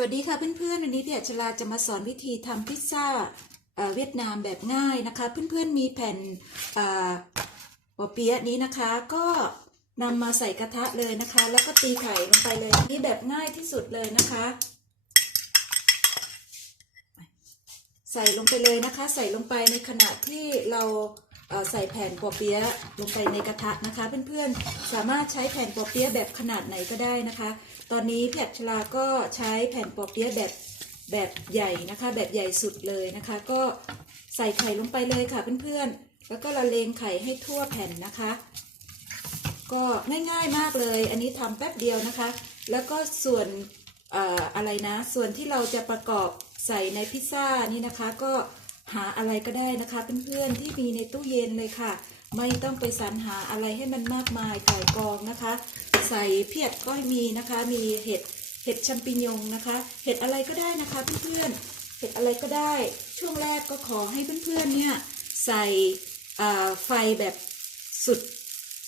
วัสดีค่ะเพื่อนๆวันนี้พี่อัจฉราจะมาสอนวิธีทำพิซซ่าเวียดนามแบบง่ายนะคะ เพื่อนๆมีแผ่นปอเปี๊ยะนี้นะคะ ก็นำมาใส่กระทะเลยนะคะ แล้วก็ตีไข่ลงไปเลยนี่แบบง่ายที่สุดเลยนะคะ ใส่ลงไปเลยนะคะ ใส่ลงไปในขณะที่เรา ใส่แผ่นปอเปี๊ยะลงไปในกระทะนะคะ เพื่อนๆ สามารถใช้แผ่นปอเปี๊ยะแบบขนาดไหนก็ได้นะคะ ตอนนี้พี่อัจฉราก็ใช้แผ่นปอเปี๊ยะแบบแบบใหญ่นะคะ แบบใหญ่สุดเลยนะคะ ก็ใส่ไข่ลงไปเลยค่ะเพื่อนๆ แล้วก็ละเลงไข่ให้ทั่วแผ่นนะคะ ก็ง่ายๆมากเลย อันนี้ทำแป๊บเดียวนะคะ แล้วก็ส่วนออะไรนะ ส่วนที่เราจะประกอบใส่ในพิซซ่านี่นะคะ ก็ หาอะไรก็ได้นะคะเพื่อนๆที่มีในตู้เย็นเลยค่ะ ไม่ต้องไปสรรหาอะไรให้มันมากมายก่กองนะคะ ใส่เพียบก็มีนะคะ มีเห็ดเห็ดแชมปิญงนะคะ เห็ดอะไรก็ได้นะคะเพื่อนๆเห็ดอะไรก็ได้ ช่วงแรกก็ขอให้เพื่อนๆเนี่ยใส่ไฟแบบสุด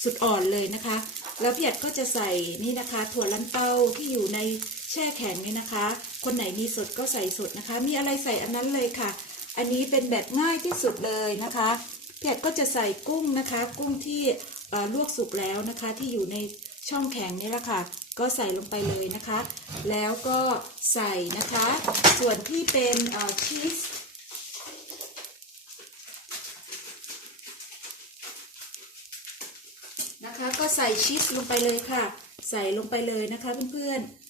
สุดอ่อนเลยนะคะ แล้วพี่อัดก็จะใส่นี่นะคะ ถั่วลันเต้าที่อยู่ในแช่แข็งนี่นะคะ คนไหนมีสดก็ใส่สดนะคะ มีอะไรใส่อันนั้นเลยค่ะ อันนี้เป็นแบบง่ายที่สุดเลยนะคะพี่อัดก็จะใส่กุ้งนะคะ กุ้งที่ลวกสุกแล้วนะคะ ที่อยู่ในช่องแข็งนี่แหละค่ะ ก็ใส่ลงไปเลยนะคะ แล้วก็ใส่นะคะ ส่วนที่เป็นชีสนะคะก็ใส่ชีสลงไปเลยค่ะ ใส่ลงไปเลยนะคะเพื่อนๆ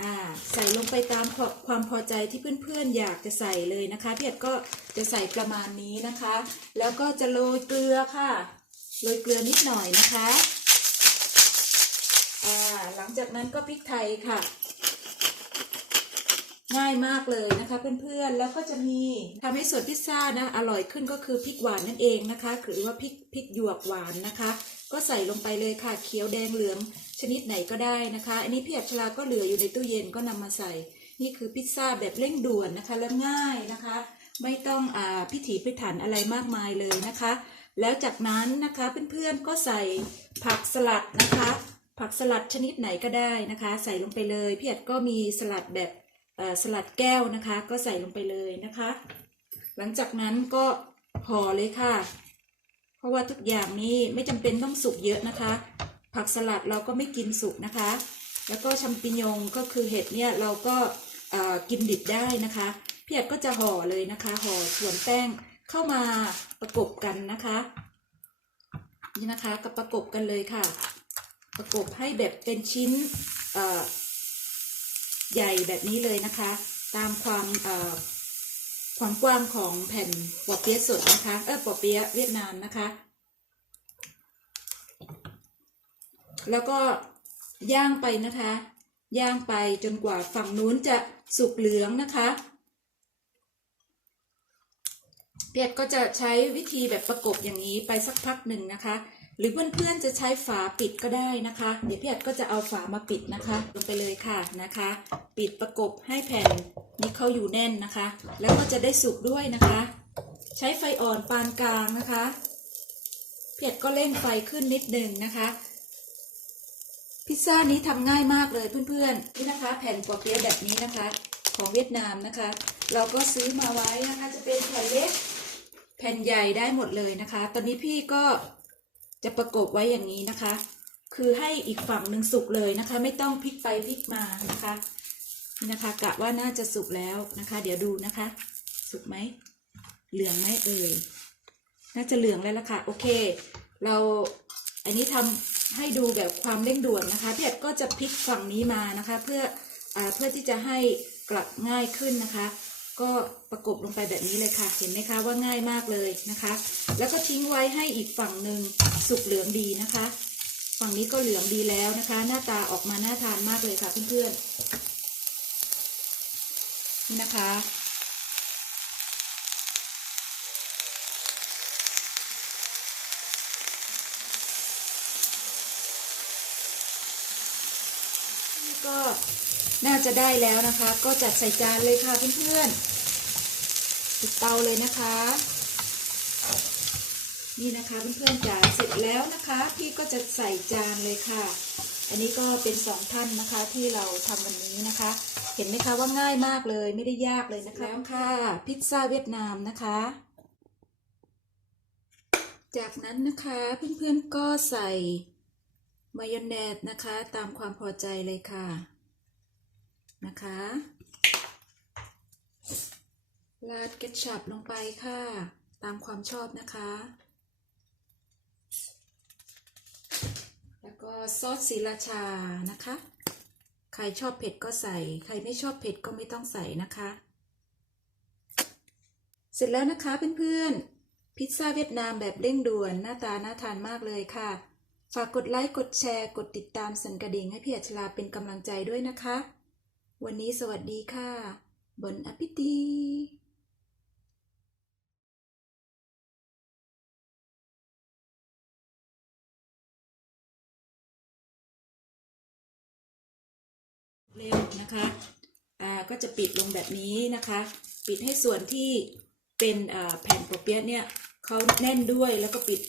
อ่าใส่ลงไปตามความพอใจที่เพื่อนๆอยากจะใส่เลยนะคะพี่อัดก็จะใส่ประมาณนี้นะคะ แล้วก็จะโรยเกลือค่ะโรยเกลือนิดหน่อยนะคะอ่าหลังจากนั้นก็พริกไทยค่ะ ง่ายมากเลยนะคะเพื่อนๆแล้วก็จะมีทำให้ส่วนพิซซ่านะอร่อยขึ้นก็คือพริกหวานนั่นเองนะคะ หรือว่าพริกพริกหยวกหวานนะคะ ก็ใส่ลงไปเลยค่ะเขียวแดงเหลืองชนิดไหนก็ได้นะคะ อันนี้พี่อัชราก็เหลืออยู่ในตู้เย็นก็นำมาใส่ นี่คือพิซซ่าแบบเร่งด่วนนะคะและง่ายนะคะ ไม่ต้องอ่าพิถีพิถันอะไรมากมายเลยนะคะ แล้วจากนั้นนะคะเพื่อนๆก็ใส่ผักสลัดนะคะ ผักสลัดชนิดไหนก็ได้นะคะ ใส่ลงไปเลยพี่อัดก็มีสลัดแบบอ่อสลัดแก้วนะคะ ก็ใส่ลงไปเลยนะคะ หลังจากนั้นก็ห่อเลยค่ะ เพราะว่าทุกอย่างนี้ไม่จำเป็นต้องสุกเยอะนะคะ ผักสลัดเราก็ไม่กินสุกนะคะ แล้วก็ชัมปิญงก็คือเห็ดเนี่ยเราก็กินดิบได้นะคะพี่อัดก็จะห่อเลยนะคะห่อส่วนแป้งเข้ามาประกบกันนะคะนี่นะคะก็ประกบกันเลยค่ะ ประกบให้แบบเป็นชิ้นใหญ่แบบนี้เลยนะคะ ตามความ ความกว้างของแผ่นปอเปี๊ยะสดนะคะ เออปอเปี๊ยะเวียดนามนะคะ แล้วก็ย่างไปนะคะ ย่างไปจนกว่าฝั่งนู้นจะสุกเหลืองนะคะเปียดก็จะใช้วิธีแบบประกบอย่างนี้ไปสักพักหนึ่งนะคะ หรือเพื่อนๆจะใช้ฝาปิดก็ได้นะคะ เดี๋ยวพี่อัดก็จะเอาฝามาปิดนะคะ ลงไปเลยค่ะนะคะ ปิดประกบให้แผ่นนี้เข้าอยู่แน่นนะคะ แล้วก็จะได้สุกด้วยนะคะ ใช้ไฟอ่อนปานกลางนะคะพี่อัดก็เร่งไฟขึ้นนิดหนึ่งนะคะ พิซซ่านี้ทำง่ายมากเลยเพื่อนๆนี่นะคะ แผ่นปอเปี๊ยะแบบนี้นะคะ ของเวียดนามนะคะ เราก็ซื้อมาไว้นะคะ จะเป็นแผ่นเล็กแผ่นใหญ่ได้หมดเลยนะคะ ตอนนี้พี่ก็ จะประกบไว้อย่างนี้นะคะ คือให้อีกฝั่งหนึ่งสุกเลยนะคะ ไม่ต้องพลิกไปพลิกมานะคะนี่นะคะกะว่าน่าจะสุกแล้วนะคะ เดี๋ยวดูนะคะ สุกไหมเหลืองไหมเอ่ยน่าจะเหลืองแล้วล่ะค่ะ โอเค เราอันนี้ทำให้ดูแบบความเร่งด่วนนะคะพี่อัดก็จะพลิกฝั่งนี้มานะคะ เพื่ออเพื่อที่จะให้กลับง่ายขึ้นนะคะ ก็ประกบลงไปแบบนี้เลยค่ะ เห็นไหมคะว่าง่ายมากเลยนะคะ แล้วก็ทิ้งไว้ให้อีกฝั่งหนึ่งสุกเหลืองดีนะคะ ฝั่งนี้ก็เหลืองดีแล้วนะคะ หน้าตาออกมาน่าทานมากเลยค่ะเพื่อนๆนี่นะคะ ก็ น่าจะได้แล้วนะคะ ก็จัดใส่จานเลยค่ะเพื่อนๆปิดเตาเลยนะคะ นี่นะคะเพื่อนๆจ๋าเสร็จแล้วนะคะ พี่ก็จะใส่จานเลยค่ะ อันนี้ก็เป็นสองท่านนะคะที่เราทำวันนี้นะคะ เห็นไหมคะว่าง่ายมากเลยไม่ได้ยากเลยนะคะแล้วค่ะ พิซซ่าเวียดนามนะคะ จากนั้นนะคะเพื่อนๆก็ใส่มายองเนสนะคะ ตามความพอใจเลยค่ะ นะคะ ราดเกตชับลงไปค่ะ ตามความชอบนะคะ แล้วก็ซอสศรีราชานะคะ ใครชอบเผ็ดก็ใส่ ใครไม่ชอบเผ็ดก็ไม่ต้องใส่นะคะ เสร็จแล้วนะคะเพื่อนๆ พิซซ่าเวียดนามแบบเร่งด่วนหน้าตาน่าทานมากเลยค่ะฝากกดไลค์ กดแชร์ กดติดตามสั่นกระดิ่งให้พี่อัชลาเป็นกำลังใจด้วยนะคะ วันนี้สวัสดีค่ะ บนอพิตีเร็วนะคะ อ่า ก็จะปิดลงแบบนี้นะคะ ปิดให้ส่วนที่เป็นแผ่นปอเปียะเนี่ยเขาแน่นด้วยแล้วก็ปิด